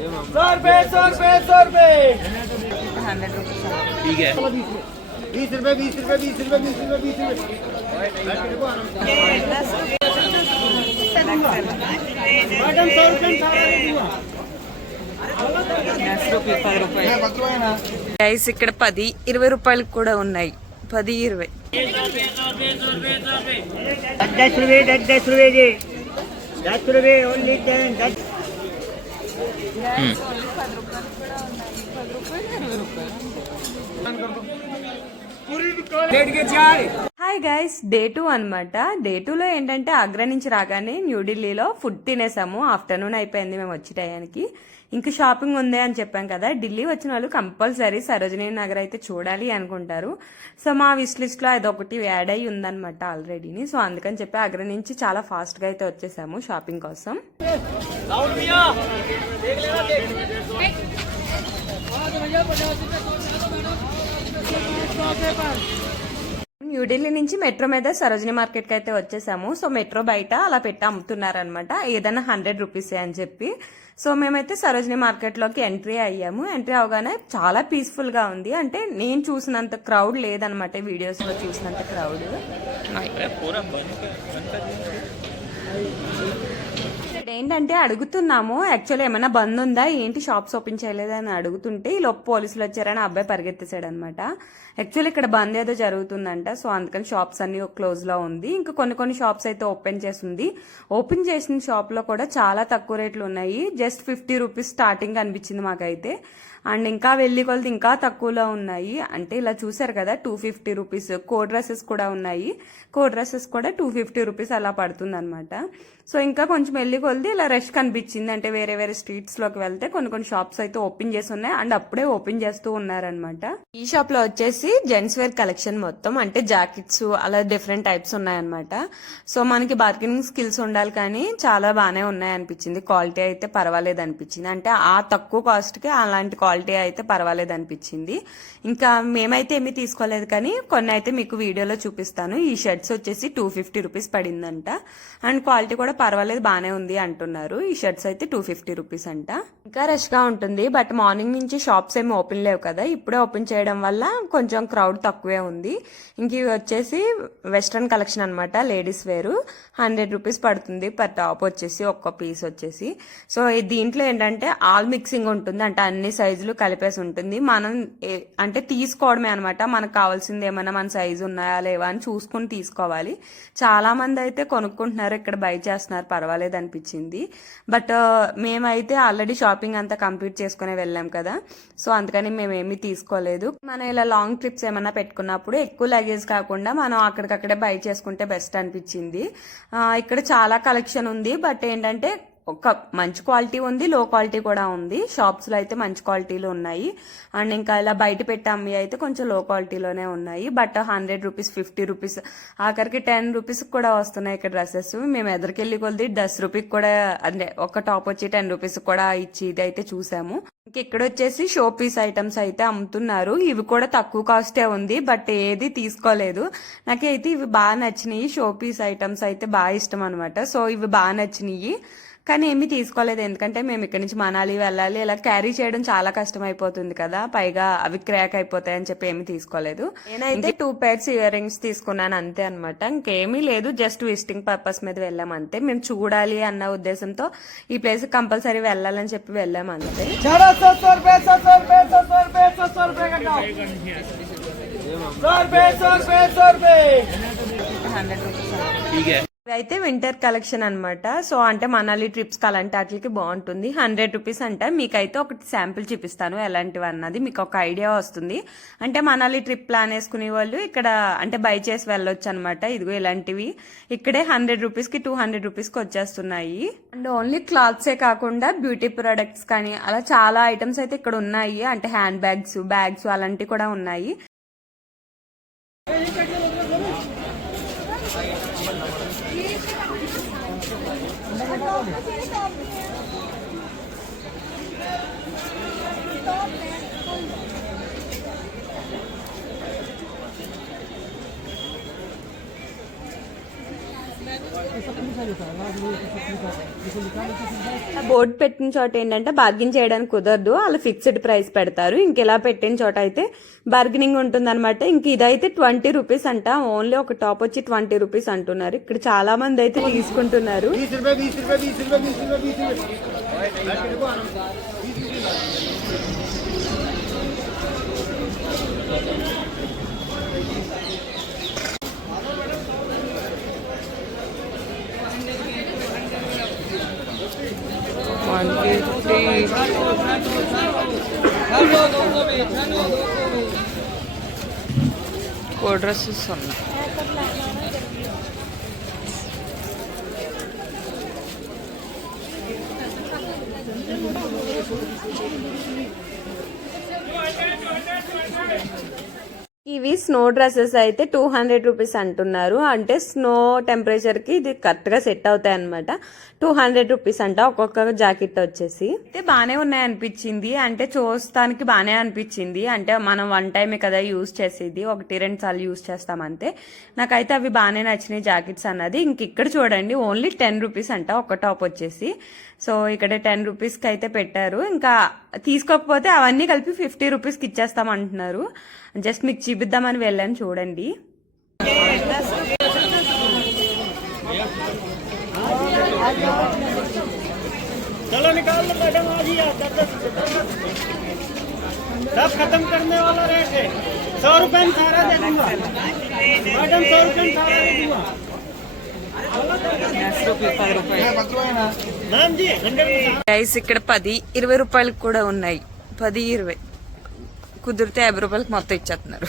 ₹100 ₹100 100 rupees ठीक है। 20 रुपए 20 रुपए 20 रुपए 20 रुपए 20 रुपए मैडम 100 रुपए గైస్ ఇక్కడ 10 20 రూపాయలు కూడా ఉన్నాయి 10 20 10 रुपए 10 रुपए जी 10 रुपए ओनली 10 హాయ్ గైస్ డే 2 అనమాట. డే 2లో ఏంటంటే ఆగ్రా నుంచి రాగానే న్యూఢిల్లీలో ఫుడ్ తినేసాము. ఆఫ్టర్నూన్ అయిపోయింది మేము వచ్చే టయానికి. ఇంకా షాపింగ్ ఉంది అని చెప్పాం కదా. ఢిల్లీ వచ్చిన వాళ్ళు కంపల్సరీ సరోజినీ నగర్ అయితే చూడాలి అనుకుంటారు. సో మా విష్ లిస్ట్ లో అదొకటి యాడ్ అయ్యి ఉందన్నమాట ఆల్రెడీని. సో అందుకని చెప్పి ఆగ్రా నుంచి చాలా ఫాస్ట్ గా అయితే వచ్చేసాము షాపింగ్ కోసం. న్యూఢిల్లీ నుంచి మెట్రో మీద సరోజినీ మార్కెట్ కి అయితే వచ్చేసాము. సో మెట్రో బయట అలా పెట్టి అమ్ముతున్నారనమాట. ఏదైనా 100 రూపీసే అని చెప్పి. సో మేమైతే సరోజినీ మార్కెట్ లోకి ఎంట్రీ అయ్యాము. ఎంట్రీ అవగానే చాలా పీస్ఫుల్ గా ఉంది. అంటే నేను చూసినంత క్రౌడ్ లేదనమాట, వీడియోస్ లో చూసినంత క్రౌడ్. ఏంటంటే అడుగుతున్నాము యాక్చువల్లీ ఏమైనా బంద్ ఉందా ఏంటి, షాప్స్ ఓపెన్ చేయలేదని అడుగుతుంటే ఈ లోపు పోలీసులు వచ్చారని అబ్బాయి పరిగెత్తేసాడు అనమాట. యాక్చువల్లీ ఇక్కడ బంద్ ఏదో జరుగుతుందంట. సో అందుకని షాప్స్ అన్ని క్లోజ్ లో ఉంది. ఇంకా కొన్ని షాప్స్ అయితే ఓపెన్ చేసింది. ఓపెన్ చేసిన షాప్ లో కూడా చాలా తక్కువ రేట్లు ఉన్నాయి. జస్ట్ 50 రూపీస్ స్టార్టింగ్ అనిపించింది మాకైతే. అండ్ ఇంకా వెళ్ళి కొలది ఇంకా తక్కువలో ఉన్నాయి. అంటే ఇలా చూసారు కదా 250 రూపీస్. కో డ్రెస్సెస్ కూడా ఉన్నాయి. కో డ్రెస్సెస్ కూడా 250 రూపీస్ అలా పడుతుంది అనమాట. సో ఇంకా కొంచెం వెళ్ళి కొలది ఇలా రష్ కనిపించింది. అంటే వేరే వేరే స్ట్రీట్స్ లోకి వెళ్తే కొన్ని షాప్స్ అయితే ఓపెన్ చేసి ఉన్నాయి. అండ్ అప్పుడే ఓపెన్ చేస్తూ ఉన్నారనమాట. ఈ షాప్ లో వచ్చేసి జెంట్స్ వేర్ కలెక్షన్ మొత్తం అంటే జాకెట్స్ అలా డిఫరెంట్ టైప్స్ ఉన్నాయన్నమాట. సో మనకి బార్గెనింగ్ స్కిల్స్ ఉండాలి కానీ చాలా బాగానే ఉన్నాయి అనిపించింది. క్వాలిటీ అయితే పర్వాలేదు అనిపించింది. అంటే ఆ తక్కువ కాస్ట్ కి అలాంటి క్వాలిటీ అయితే పర్వాలేదు అనిపించింది. ఇంకా మేమైతే ఏమీ తీసుకోలేదు కానీ కొన్ని అయితే మీకు వీడియోలో చూపిస్తాను. ఈ షర్ట్స్ వచ్చేసి 250 రూపీస్ పడిందంట. అండ్ క్వాలిటీ కూడా పర్వాలేదు బాగానే ఉంది అంటున్నారు. ఈ షర్ట్స్ అయితే 250 రూపీస్ అంట. ఇంకా రష్ గా ఉంటుంది. బట్ మార్నింగ్ నుంచి షాప్స్ ఏమి ఓపెన్ లేవు కదా, ఇప్పుడే ఓపెన్ చేయడం వల్ల కొంచెం క్రౌడ్ తక్కువే ఉంది. ఇంక ఇవి వచ్చేసి వెస్ట్రన్ కలెక్షన్ అనమాట. లేడీస్ వేరు 100 రూపీస్ పడుతుంది పర్ టాప్ వచ్చేసి, ఒక్క పీస్ వచ్చేసి. సో దీంట్లో ఏంటంటే ఆల్ మిక్సింగ్ ఉంటుంది. అంటే అన్ని సైజులు కలిపేసి ఉంటుంది. మనం అంటే తీసుకోవడమే అనమాట. మనకు కావాల్సింది ఏమైనా మన సైజు ఉన్నాయా లేవా అని చూసుకుని తీసుకోవాలి. చాలా మంది అయితే కొనుక్కుంటున్నారు, ఇక్కడ బై చేస్తున్నారు, పర్వాలేదు అనిపించింది. బట్ మేమైతే ఆల్రెడీ షాపింగ్ అంతా కంప్లీట్ చేసుకునే వెళ్ళాం కదా. సో అందుకని మేమేమీ తీసుకోలేదు. మనం ఇలా లాంగ్ ట్రిప్స్ ఏమైనా పెట్టుకున్నప్పుడు ఎక్కువ లగేజ్ కాకుండా మనం అక్కడికక్కడే బై చేసుకుంటే బెస్ట్ అనిపించింది. ఇక్కడ చాలా కలెక్షన్ ఉంది. బట్ ఏంటంటే ఒక మంచి క్వాలిటీ ఉంది, లో క్వాలిటీ కూడా ఉంది. షాప్స్ లో అయితే మంచి క్వాలిటీలో ఉన్నాయి. అండ్ ఇంకా ఇలా బయట పెట్టి అమ్మి అయితే కొంచెం లో క్వాలిటీలోనే ఉన్నాయి. బట్ 100 రూపీస్ 50 రూపీస్ ఆఖరికి 10 రూపీస్ కూడా వస్తున్నాయి ఇక్కడ డ్రెస్సెస్. మేము ఎదురుకెళ్ళి కొలిది 10 రూపీకి కూడా, అంటే ఒక టాప్ వచ్చి 10 రూపీస్ కూడా ఇచ్చి ఇది అయితే చూసాము. ఇంక ఇక్కడ వచ్చేసి షో పీస్ ఐటమ్స్ అయితే అమ్ముతున్నారు. ఇవి కూడా తక్కువ కాస్టే ఉంది. బట్ ఏది తీసుకోలేదు. నాకైతే ఇవి బాగా నచ్చినాయి. షో పీస్ ఐటమ్స్ అయితే బాగా ఇష్టం అనమాట. సో ఇవి బాగా నచ్చినాయి కానీ ఏమీ తీసుకోలేదు. ఎందుకంటే మేము ఇక్కడ నుంచి మనాలి వెళ్ళాలి, ఇలా క్యారీ చేయడం చాలా కష్టం అయిపోతుంది కదా, పైగా అవి క్రాక్ అయిపోతాయి అని చెప్పి ఏమీ తీసుకోలేదు. నేనైతే 2 pairs ఇయర్ రింగ్స్ తీసుకున్నాను అంతే అనమాట. ఇంకేమీ లేదు, జస్ట్ విజిటింగ్ పర్పస్ మీద వెళ్ళాం అంతే. మేము చూడాలి అన్న ఉద్దేశంతో ఈ ప్లేస్ కంపల్సరీ వెళ్ళాలని చెప్పి వెళ్ళాం అంతే. అయితే వింటర్ కలెక్షన్ అనమాట. సో అంటే మనాలి ట్రిప్స్ కి అలాంటి వాటికి బాగుంటుంది. 100 రూపీస్ అంట. మీకైతే ఒకటి శాంపిల్ చూపిస్తాను ఎలాంటివి అన్నది, మీకు ఒక ఐడియా వస్తుంది. అంటే మనాలి ట్రిప్ ప్లాన్ వేసుకునే వాళ్ళు ఇక్కడ అంటే బై చేసి వెళ్ళొచ్చు అనమాట. ఇదిగో ఇలాంటివి ఇక్కడే 100 రూపీస్ కి 200 రూపీస్ కి వచ్చేస్తున్నాయి. అండ్ ఓన్లీ క్లాత్సే కాకుండా బ్యూటీ ప్రొడక్ట్స్ కానీ అలా చాలా ఐటమ్స్ అయితే ఇక్కడ ఉన్నాయి. అంటే హ్యాండ్ బ్యాగ్స్ అలాంటివి కూడా ఉన్నాయి. బోర్డు పెట్టిన చోట ఏంటంటే బార్గెన్ చేయడానికి కుదరదు, వాళ్ళు ఫిక్స్డ్ ప్రైస్ పెడతారు. ఇంకెలా పెట్టిన చోట అయితే బార్గెనింగ్ ఉంటుందన్నమాట. ఇంక ఇదైతే 20 రూపీస్ అంట, ఓన్లీ ఒక టాప్ వచ్చి 20 రూపీస్ అంటున్నారు. ఇక్కడ చాలా మంది అయితే తీసుకుంటున్నారు. 150 డ్రెస్సెస్ ఉన్నాయి. ఇవి స్నో డ్రెస్సెస్ అయితే 200 రూపీస్ అంటున్నారు. అంటే స్నో టెంపరేచర్ కి ఇది కరెక్ట్ గా సెట్ అవుతాయి అనమాట. 200 రూపీస్ అంట ఒక్కొక్క జాకెట్ వచ్చేసి. అయితే బానే ఉన్నాయి అనిపించింది, అంటే చూస్తానికి బానే అనిపించింది. అంటే మనం 1 టైమే కదా యూజ్ చేసేది, 1-2 సార్లు యూజ్ చేస్తాం అంతే. నాకైతే అవి బానే నచ్చినాయి జాకెట్స్ అన్నది. ఇంక ఇక్కడ చూడండి ఓన్లీ 10 రూపీస్ అంట ఒక టాప్ వచ్చేసి. సో ఇక్కడ 10 రూపీస్ కి అయితే పెట్టారు. ఇంకా తీసుకోకపోతే అవన్నీ కలిపి 50 రూపీస్ కి ఇచ్చేస్తాం అంటున్నారు. జస్ట్ మీకు చూపిద్దామని వెళ్ళాను, చూడండి. चलो निकाल लो मैडम, आ जी सब खत्म करने वाला रेट है। 100 रुपए में सारा दे दूंगा मैडम, 100 रुपए में सारा दे दूंगा। मैम जी 100 గైస్ ఇక్కడ 10-20 రూపాయలకు కూడా ఉన్నాయి. 10-20 కుదిరితే 50 రూపాయలకి మొత్తం ఇచ్చేస్తున్నారు.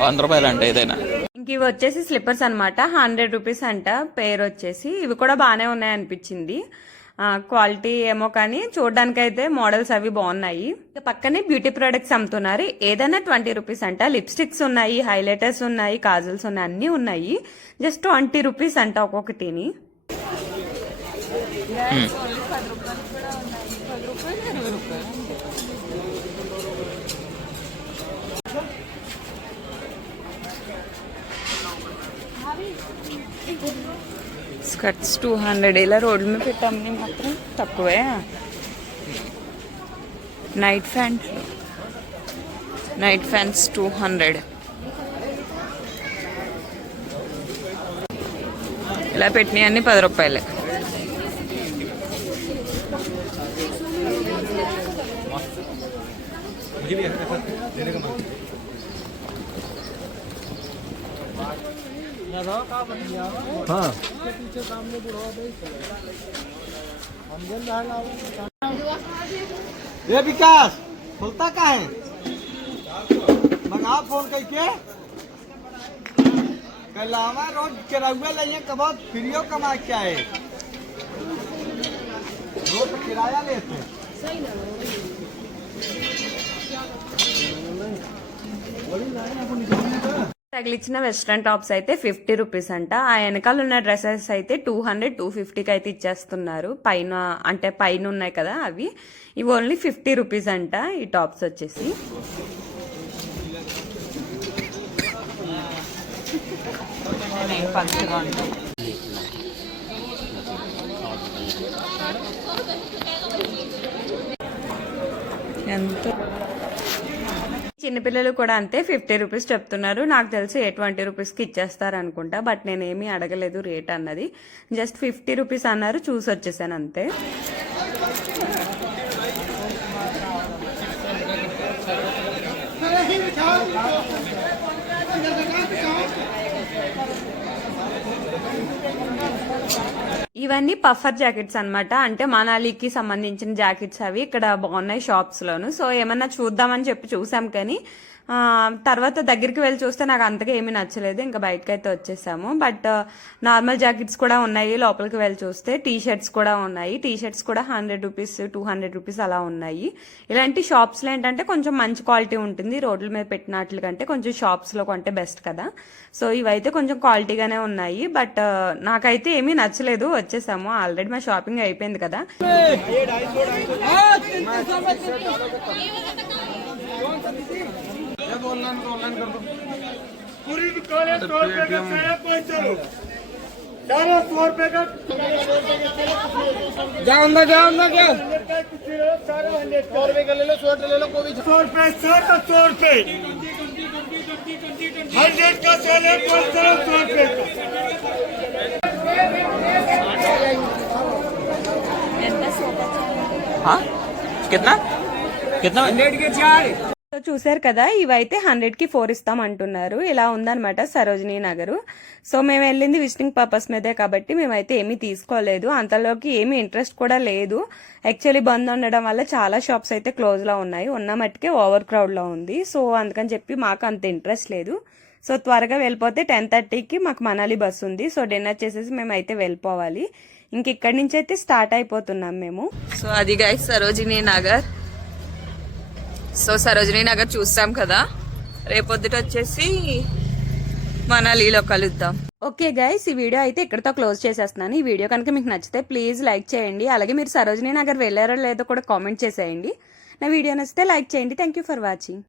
100 రూపాయలు అంటే ఏదైనా. ఇంక ఇవి వచ్చేసి స్లిప్పర్స్ అనమాట, 100 రూపీస్ అంట పేరు వచ్చేసి. ఇవి కూడా బాగానే ఉన్నాయి అనిపించింది. క్వాలిటీ ఏమో కానీ చూడడానికి అయితే మోడల్స్ అవి బాగున్నాయి. పక్కనే బ్యూటీ ప్రొడక్ట్స్ అమ్ముతున్నారు. ఏదైనా 20 రూపీస్ అంట. లిప్స్టిక్స్ ఉన్నాయి, హైలైటర్స్ ఉన్నాయి, కాజల్స్ ఉన్నాయి, అన్ని ఉన్నాయి. జస్ట్ 20 రూపీస్ అంట ఒక్కొక్కటిని. స్కర్ట్స్ 200. ఇలా రోడ్ల మీద పెట్టామని మాత్రం తక్కువే. Night fans 200. ఇలా పెట్టినవి అన్ని 10 రూపాయలే. ये विकास खुलता का है मंगा फोन करके कलावा रोड किराया ले कब फ्रीओ कमा क्या है रोड किराया लेते తగిలిచ్చిన వెస్ట్రన్ టాప్స్ అయితే 50 రూపీస్ అంట. ఆ వెనకాల ఉన్న డ్రెస్సెస్ అయితే 200-250కి అయితే ఇచ్చేస్తున్నారు. పైన అంటే పైన ఉన్నాయి కదా అవి. ఇవి ఓన్లీ 50 రూపీస్ అంట ఈ టాప్స్ వచ్చేసి. ఎంత చిన్నపిల్లలు కూడా అంతే 50 రూపీస్ చెప్తున్నారు. నాకు తెలిసి 20 రూపీస్కి ఇచ్చేస్తారు అనుకుంటా. బట్ నేనేమీ అడగలేదు రేట్ అన్నది. జస్ట్ 50 రూపీస్ అన్నారు, చూసి వచ్చేసాను అంతే. ఇవన్నీ పఫర్ జాకెట్స్ అన్నమాట. అంటే మనాలికి సంబంధించిన జాకెట్స్ అవి ఇక్కడ బాగున్నాయి షాప్స్ లోను. సో ఏమన్నా చూద్దామని చెప్పి చూసాం, కానీ తర్వాత దగ్గరికి వెళ్ళి చూస్తే నాకు అంతగా ఏమీ నచ్చలేదు. ఇంకా బయటకు అయితే వచ్చేసాము. బట్ నార్మల్ జాకెట్స్ కూడా ఉన్నాయి. లోపలికి వెళ్ళి చూస్తే టీ షర్ట్స్ కూడా ఉన్నాయి. టీ షర్ట్స్ కూడా 100 రూపీస్ 200 రూపీస్ అలా ఉన్నాయి. ఇలాంటి షాప్స్ లో ఏంటంటే కొంచెం మంచి క్వాలిటీ ఉంటుంది. రోడ్ల మీద పెట్టినట్లు కంటే కొంచెం షాప్స్ లో కొంటే బెస్ట్ కదా. సో ఇవైతే కొంచెం క్వాలిటీగానే ఉన్నాయి. బట్ నాకైతే ఏమీ నచ్చలేదు, వచ్చేసాము. ఆల్రెడీ మా షాపింగ్ అయిపోయింది కదా. पूरी दुकान है 100 रुपए का सारा 500 सारा 100 रुपए का जाओ अंदर क्या सारा 100 रुपए का ले लो 100 ले लो कोई 100 रुपए 100 रुपए 100 का सेल है 100 रुपए का कितना कितना 100 के 4 సో చూసారు కదా, ఇవైతే 100కి 4 ఇస్తాం అంటున్నారు. ఇలా ఉందన్నమాట సరోజినీ నగరు. సో మేము వెళ్ళింది విజిటింగ్ పర్పస్ మీదే కాబట్టి మేమైతే ఏమీ తీసుకోలేదు. అంతలోకి ఏమీ ఇంట్రెస్ట్ కూడా లేదు. యాక్చువల్లీ బంద్ ఉండడం వల్ల చాలా షాప్స్ అయితే క్లోజ్లో ఉన్నాయి. ఉన్న మట్టుకే ఓవర్ క్రౌడ్లో ఉంది. సో అందుకని చెప్పి మాకు అంత ఇంట్రెస్ట్ లేదు. సో త్వరగా వెళ్ళిపోతే 10:30కి మాకు మనాలి బస్ ఉంది. సో డిన్నర్ చేసేసి మేమైతే వెళ్ళిపోవాలి. ఇంక ఇక్కడి నుంచి అయితే స్టార్ట్ అయిపోతున్నాం మేము. సో అది గైస్ సరోజినీ నగర్. సో సరోజినీ నగర్ చూస్తాం కదా, రేపొద్దుట వచ్చేసి మనాలిలో కలుద్దాం. ఓకే గైస్, ఈ వీడియో అయితే ఇక్కడితో క్లోజ్ చేసేస్తున్నాను. ఈ వీడియో కనుక మీకు నచ్చితే ప్లీజ్ లైక్ చేయండి. అలాగే మీరు సరోజినీ నగర్ వెళ్ళారో లేదో కూడా కామెంట్ చేసేయండి. నా వీడియో నచ్చితే లైక్ చేయండి. Thank you for watching.